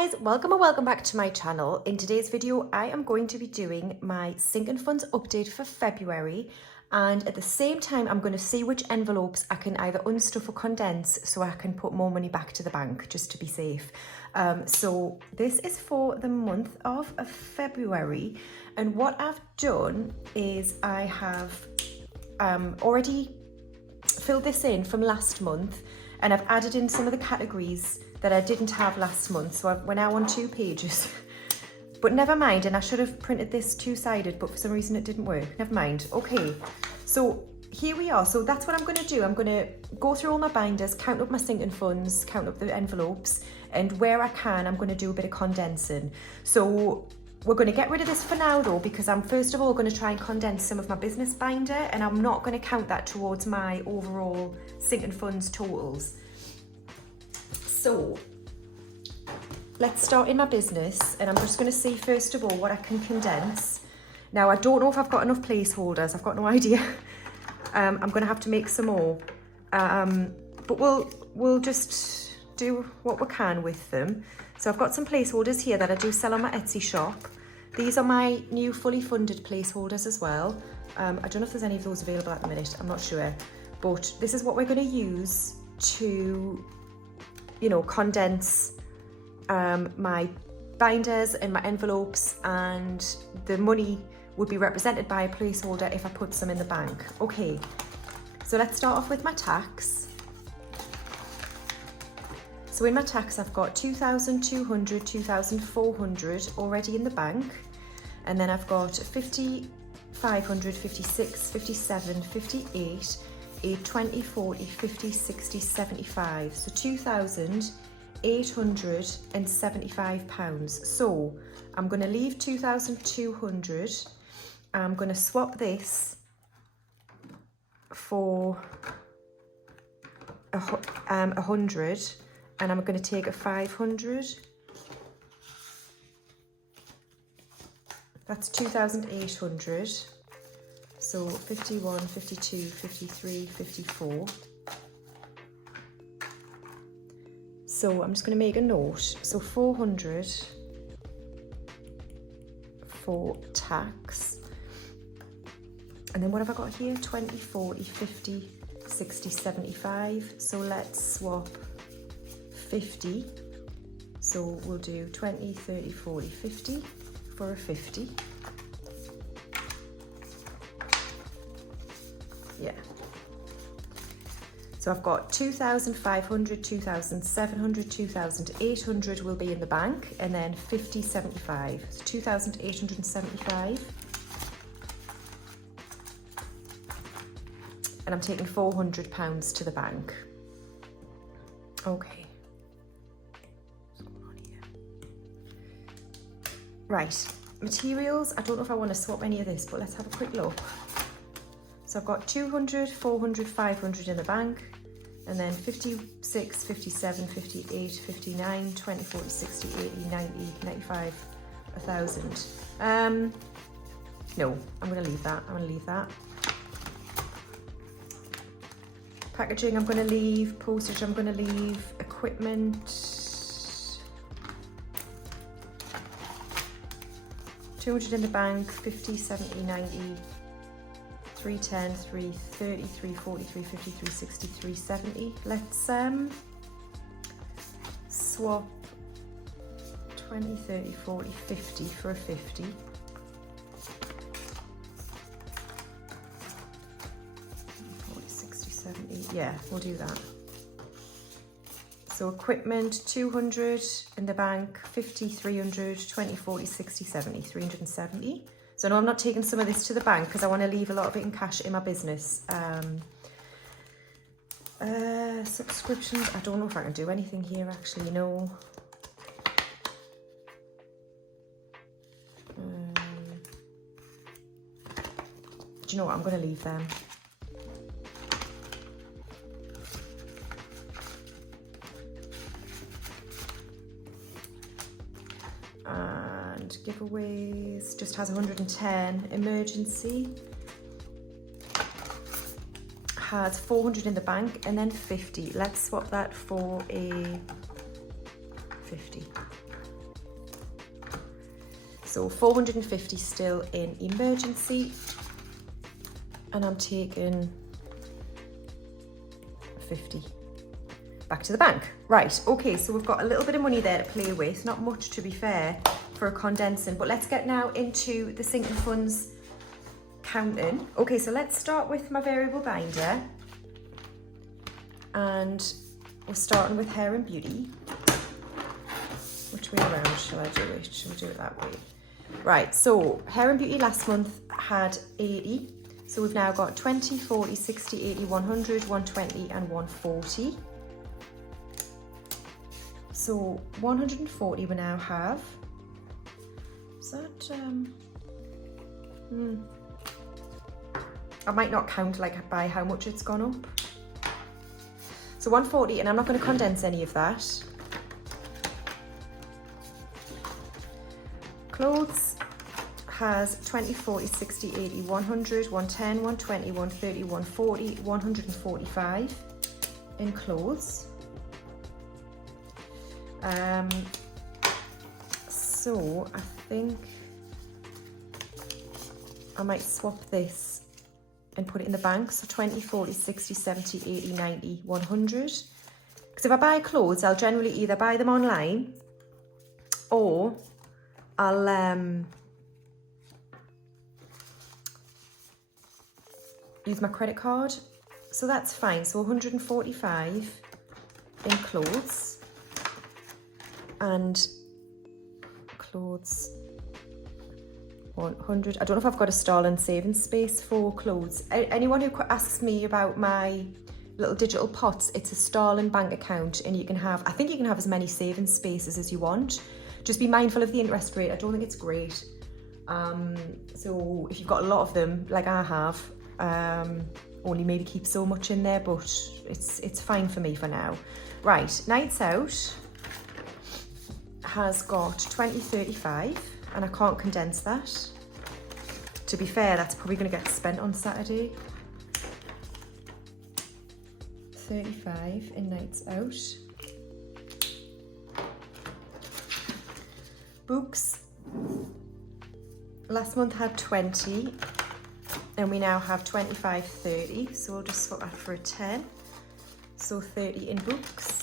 guys, welcome or welcome back to my channel. In today's video I am going to be doing my sinking funds update for February, and at the same time I'm going to see which envelopes I can either unstuff or condense so I can put more money back to the bank just to be safe. So this is for the month of February, and what I've done is I have already filled this in from last month, and I've added in some of the categories that I didn't have last month, so we're now on 2 pages. But never mind, and I should have printed this two-sided, but for some reason it didn't work. Never mind. Okay, so here we are. So that's what I'm going to do. I'm going to go through all my binders, count up my sinking funds, count up the envelopes, and where I can, I'm going to do a bit of condensing. So we're going to get rid of this for now though, because I'm first of all going to try and condense some of my business binder, and I'm not going to count that towards my overall sinking funds totals. So let's start in my business, and I'm just going to see first of all what I can condense. Now I don't know if I've got enough placeholders, I've got no idea. I'm going to have to make some more, but we'll just do what we can with them. So I've got some placeholders here that I do sell on my Etsy shop. These are my new fully funded placeholders as well. I don't know if there's any of those available at the minute, I'm not sure, but this is what we're going to use to, you know, condense my binders and my envelopes, and the money would be represented by a placeholder if I put some in the bank. Okay, so let's start off with my tax. So in my tax I've got 2,200, 2,400 already in the bank, and then I've got 5,500, 56, 57, 58, 20, 40, 50, 60, 75, so £2,875. So I'm going to leave 2,200. I'm going to swap this for 100, and I'm going to take a 500. That's 2,800. So 51, 52, 53, 54. So I'm just going to make a note. So 400 for tax. And then what have I got here? 20, 40, 50, 60, 75. So let's swap 50. So we'll do 20, 30, 40, 50 for a 50. Yeah. So I've got 2,500, 2,700, 2,800 will be in the bank, and then 50, 75. So 2,875. And I'm taking £400 to the bank. Okay. What's going on here? Right, materials. I don't know if I want to swap any of this, but let's have a quick look. So I've got 200, 400, 500 in the bank, and then 56, 57, 58, 59, 20, 40, 60, 80, 90, 95, 1,000. No, I'm going to leave that. I'm going to leave that. Packaging, I'm going to leave. Postage, I'm going to leave. Equipment, 200 in the bank, 50, 70, 90, 310, 330, 340, 350, 360, 370. Let's swap 20, 30, 40, 50 for a 50. Yeah, we'll do that. So equipment, 200 in the bank, 50, 300, 20, 40, 60, 70, 370. So no, I'm not taking some of this to the bank because I want to leave a lot of it in cash in my business. Subscriptions, I don't know if I can do anything here actually, no. Do you know what, I'm going to leave them. And giveaways just has 110. Emergency has 400 in the bank, and then 50. Let's swap that for a 50. So 450 still in emergency. And I'm taking 50 back to the bank. Right, okay, so we've got a little bit of money there to play with. Not much, to be fair, for a condensing. But let's get now into the sinking funds counting. Okay, so let's start with my variable binder. And we're starting with hair and beauty. Which way around shall I do it? Shall we do it that way? Right, so hair and beauty last month had 80. So we've now got 20, 40, 60, 80, 100, 120 and 140. So 140 we now have. Is that, I might not count like by how much it's gone up. So 140, and I'm not going to condense any of that. Clothes has 20, 40, 60, 80, 100, 110, 120, 130, 140, 145 in clothes. So I think I might swap this and put it in the bank. So 20, 40, 60, 70, 80, 90, 100. Because if I buy clothes, I'll generally either buy them online or I'll use my credit card. So that's fine. So 145 in clothes. And clothes 100. I don't know if I've got a Starling savings space for clothes. Anyone who asks me about my little digital pots, it's a Starling bank account, and you can have, I think you can have as many savings spaces as you want. Just be mindful of the interest rate. I don't think it's great. So if you've got a lot of them, like I have, only maybe keep so much in there, but it's fine for me for now. Right, nights out has got 20, 35, and I can't condense that. To be fair, that's probably going to get spent on Saturday. 35 in nights out. Books, last month had 20, and we now have 25, 30, so we'll just swap that for a 10. So 30 in books.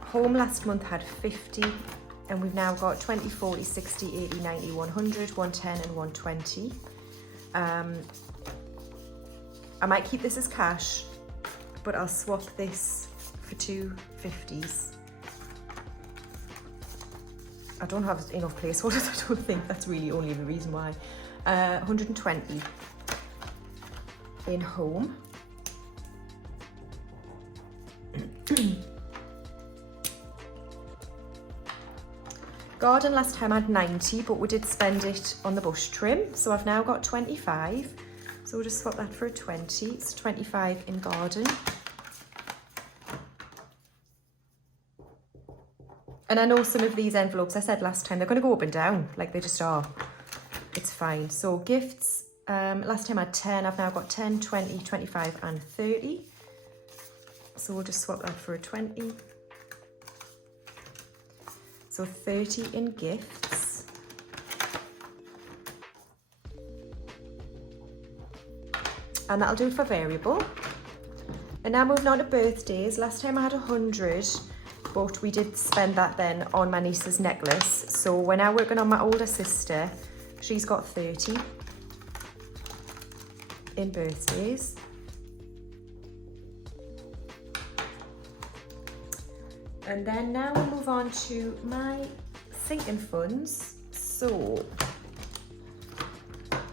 Home last month had 50, and we've now got 20, 40, 60, 80, 90, 100, 110 and 120. I might keep this as cash, but I'll swap this for two 50s. I don't have enough placeholders, I don't think. That's really only the reason why. 120 in home. Garden last time had 90, but we did spend it on the bush trim. So I've now got 25. So we'll just swap that for a 20. It's 25 in garden. And I know some of these envelopes, I said last time, they're going to go up and down, like they just are. It's fine. So gifts, last time I had 10, I've now got 10, 20, 25 and 30. So we'll just swap that for a 20. So 30 in gifts. And that'll do for variable. And now moving on to birthdays. Last time I had 100, but we did spend that then on my niece's necklace. So we're now working on my older sister. She's got 30 in birthdays. And then now we'll move on to my sinking funds. So,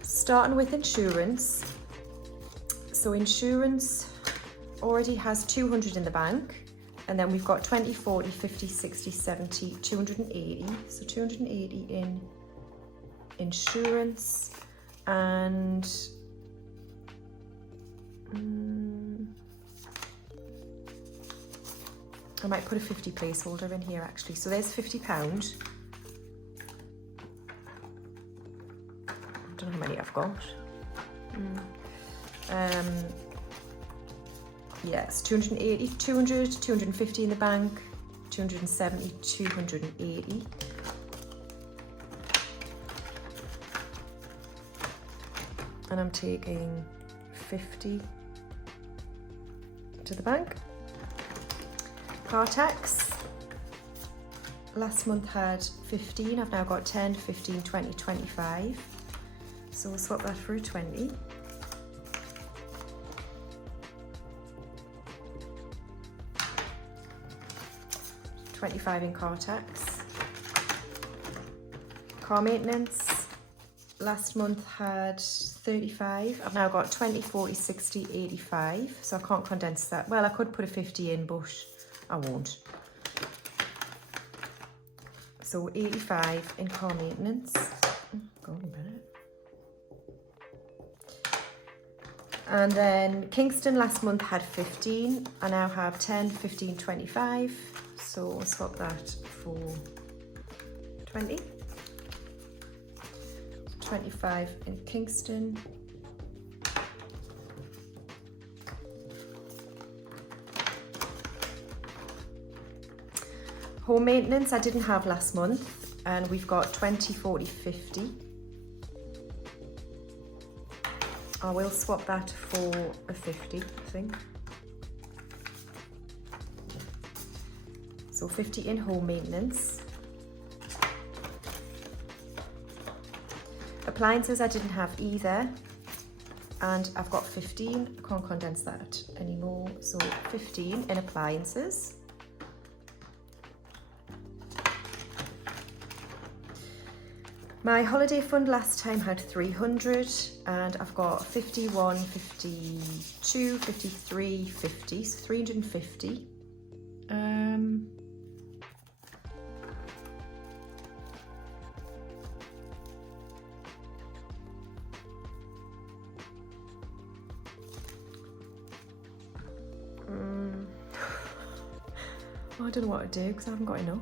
starting with insurance. So insurance already has 200 in the bank. And then we've got 20, 40, 50, 60, 70, 280. So 280 in insurance. And I might put a 50 placeholder in here actually. So there's £50. I don't know how many I've got. yes, 280, 200, 250 in the bank, 270, 280. And I'm taking 50 to the bank. Car tax. Last month had 15, I've now got 10, 15, 20, 25. So we'll swap that for a 20. $25 in car tax. Car maintenance. Last month had 35. I've now got 20, 40, 60, 85. So I can't condense that. Well, I could put a 50 in, but I won't. So 85 in car maintenance. Go on a minute. And then Kingston last month had 15. I now have 10, 15, 25. So we'll swap that for 20. 25 in Kingston. Home maintenance I didn't have last month, and we've got 20, 40, 50. I will swap that for a 50, I think. So 50 in home maintenance. Appliances I didn't have either, and I've got 15. I can't condense that anymore. So 15 in appliances. My holiday fund last time had 300, and I've got 51, 52, 53, 50, so 350. I don't know what to do because I haven't got enough.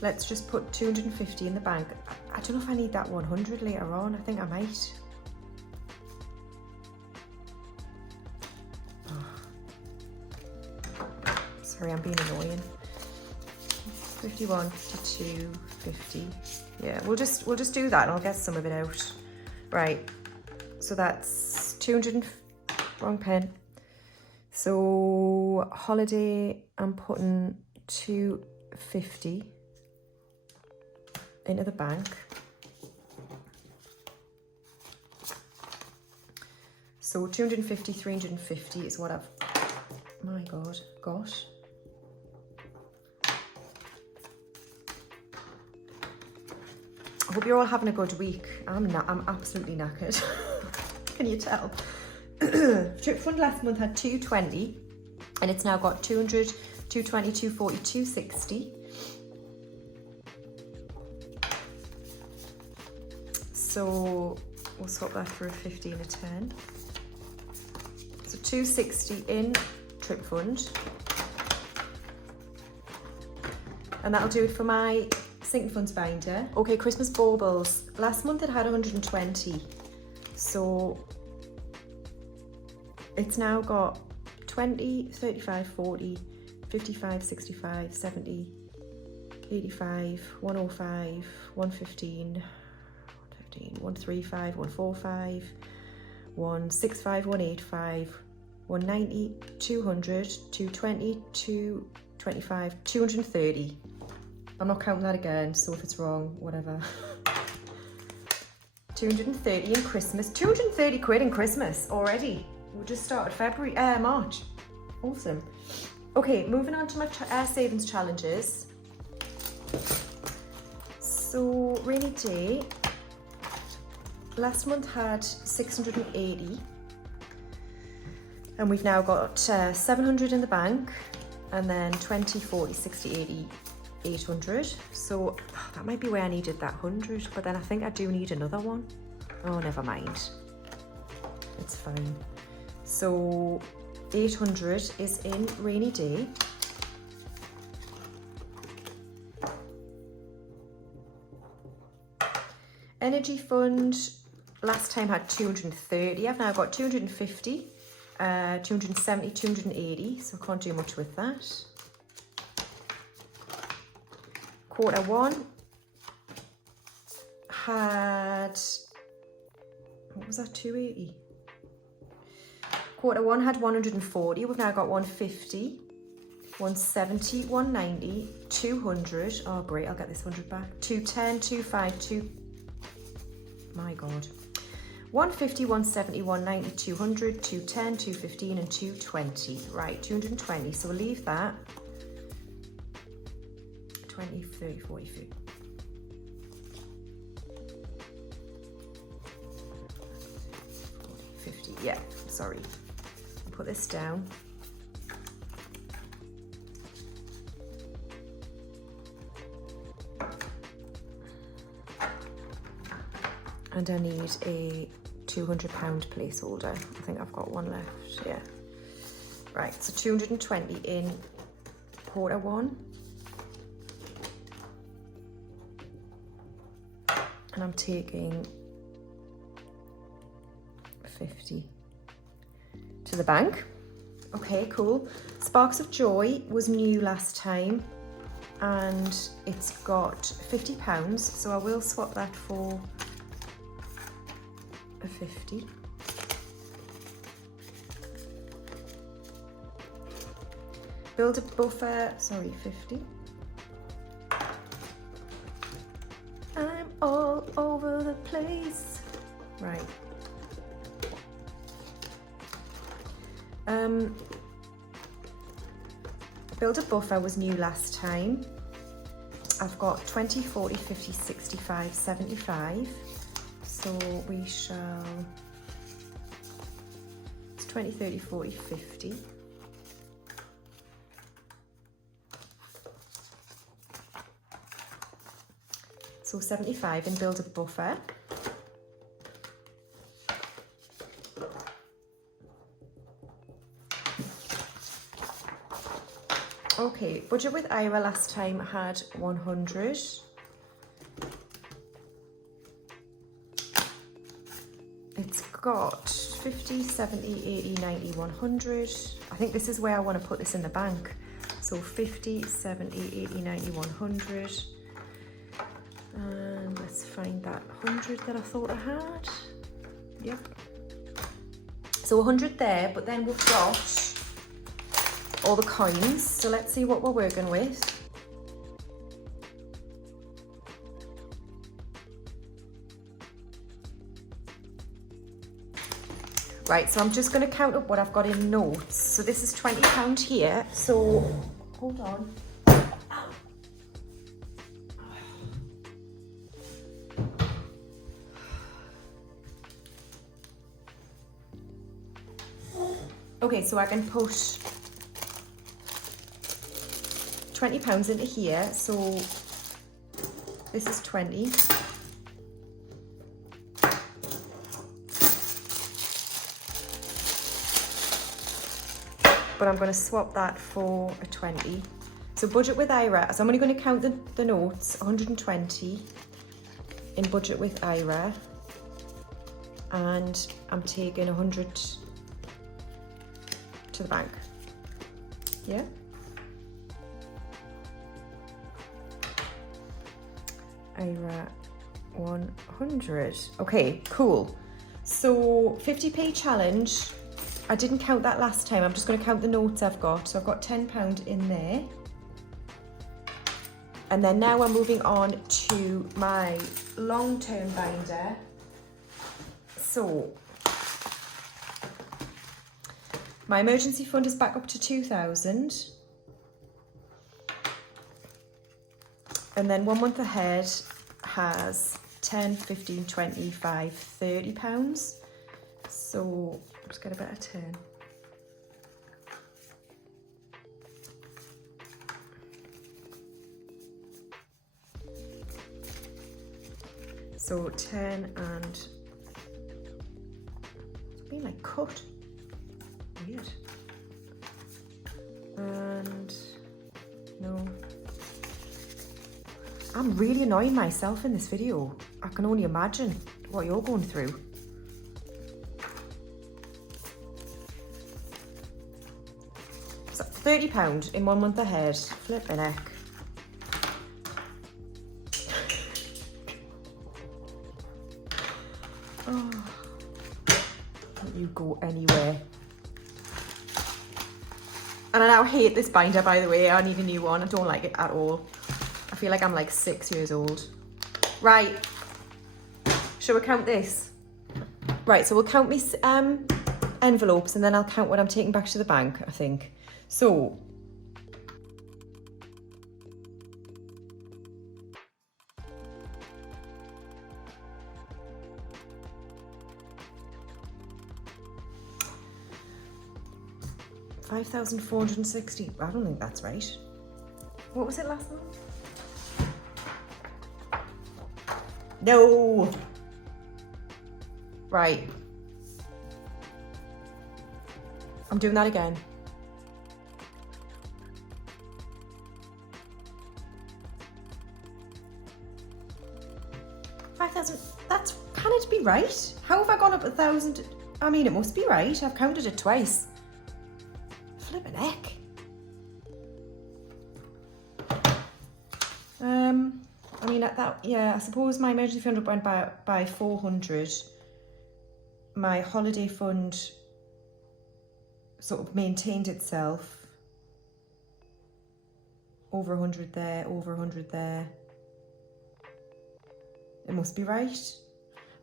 Let's just put 250 in the bank. I don't know if I need that 100 later on. I think I might. Oh. Sorry, I'm being annoying. 51, 52, 50. Yeah, we'll just do that and I'll get some of it out. Right. So that's 200. Wrong pen. So holiday, I'm putting 250 into the bank. So 250, 350 is what I've, my God, got. I hope you're all having a good week. I'm absolutely knackered. Can you tell? Trip fund last month had 220, and it's now got 200, 220, 240, 260. So we'll swap that for a 50 and a 10. So 260 in trip fund. And that'll do it for my sinking funds binder. Okay, Christmas baubles. Last month it had 120. So it's now got 20, 35, 40, 55, 65, 70, 85, 105, 115, 135, 145, 165, 185, 190, 200, 220, 225, 230. I'm not counting that again, so if it's wrong, whatever. 230 in Christmas. 230 quid in Christmas already. We just started March. Awesome. Okay, moving on to my savings challenges. So, rainy day. Last month had 680. And we've now got 700 in the bank. And then 20, 40, 60, 80, 800. So, that might be where I needed that 100. But then I think I do need another one. Oh, never mind. It's fine. So 800 is in rainy day. Energy fund, last time had 230. I've now got 250, 270, 280, so I can't do much with that. Quarter one had, what was that, 280? Quarter one had 140, we've now got 150, 170, 190, 200, oh great, I'll get this 100 back, 210, 252, my God, 150, 170, 190, 200, 210, 215 and 220, right, 220, so we'll leave that, 20, 30, 40, 50. Yeah, sorry. I'll put this down. And I need a £200 placeholder. I think I've got one left, yeah. Right, so 220 in quarter one. And I'm taking 50 to the bank. Okay, cool. Sparks of Joy was new last time and it's got £50, so I will swap that for a 50. Build a buffer, sorry, 50. I'm all over the place. Right. Build a buffer was new last time. I've got 20, 40, 50, 65, 75. So we shall, it's 20, 30, 40, 50. So 75 and build a buffer. Okay, budget with Ira last time had 100. It's got 50, 70, 80, 90, 100. I think this is where I want to put this in the bank. So 50, 70, 80, 90, 100. And let's find that 100 that I thought I had. Yep. So 100 there, but then we've got all the coins. So let's see what we're working with. Right, so I'm just going to count up what I've got in notes. So this is £20 here. So hold on. Okay, so I can put £20 into here. So this is 20. But I'm going to swap that for a 20. So budget with Ira, so I'm only going to count the notes, 120 in budget with Ira. And I'm taking 100 to the bank. Yeah? Ira 100. Okay, cool. So 50p challenge. I didn't count that last time. I'm just going to count the notes I've got. So I've got £10 in there. And then now we're moving on to my long-term binder. So my emergency fund is back up to 2,000. And then 1 month ahead has 10, 15, 25, £30. So let's get a better turn. So 10 and it's been like cut. Weird. And no. I'm really annoying myself in this video. I can only imagine what you're going through. £30 in 1 month ahead. Flipping heck. Oh, don't you go anywhere. And I now hate this binder, by the way. I need a new one. I don't like it at all. I feel like I'm like 6 years old. Right. Shall we count this? Right, so we'll count me envelopes and then I'll count what I'm taking back to the bank, I think. So, £5,460. I don't think that's right. What was it last month? No. Right. I'm doing that again. That's, can it be right? How have I gone up 1,000? I mean, it must be right. I've counted it twice. Flippin' heck. I mean, at that, yeah, I suppose my emergency fund went by 400. My holiday fund sort of maintained itself. Over 100 there, over 100 there. It must be right.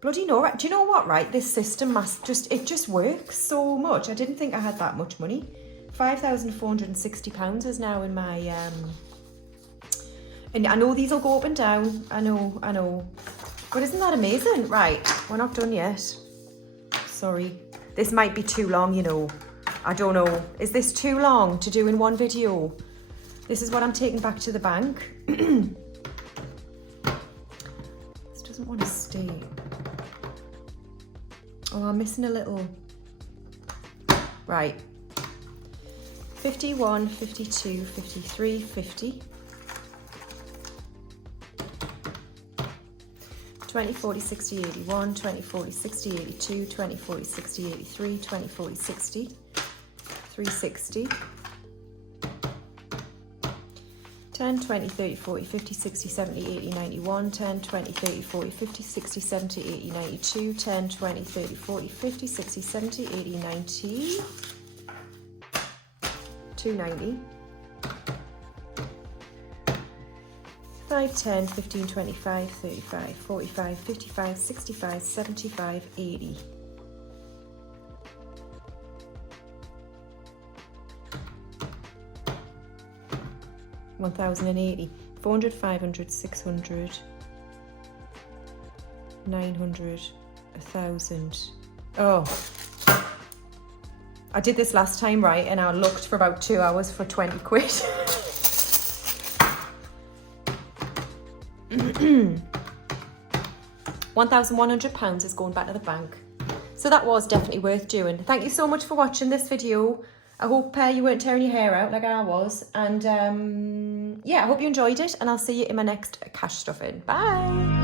Bloody no, right? Do you know what, right? This system it just works so much. I didn't think I had that much money. £5,460 is now in my, and I know these will go up and down. I know. But isn't that amazing? Right, we're not done yet. Sorry. This might be too long, you know. I don't know. Is this too long to do in one video? This is what I'm taking back to the bank. This doesn't want to stay. Oh, I'm missing a little. Right. 51, 52, 53, 50. 20, 40, 60, 81, 20, 40, 60, 82, 20, 40, 60, 83, 20, 40, 60, 360, 10, 20, 30, 40, 50, 60, 70, 80, 91, 10, 20, 30, 40, 50, 60, 70, 80, 92, 10, 20, 30, 40, 50, 60, 70, 80, 90, 290, 5, 10, 15, 25, 35, 45, 55, 65, 75, 80. £1,080, 400, 500, 600, 900, 1,000. Oh, I did this last time, right? And I looked for about 2 hours for 20 quid. £1,100 is going back to the bank. So that was definitely worth doing. Thank you so much for watching this video. I hope you weren't tearing your hair out like I was. And yeah, I hope you enjoyed it. And I'll see you in my next cash stuffing. Bye.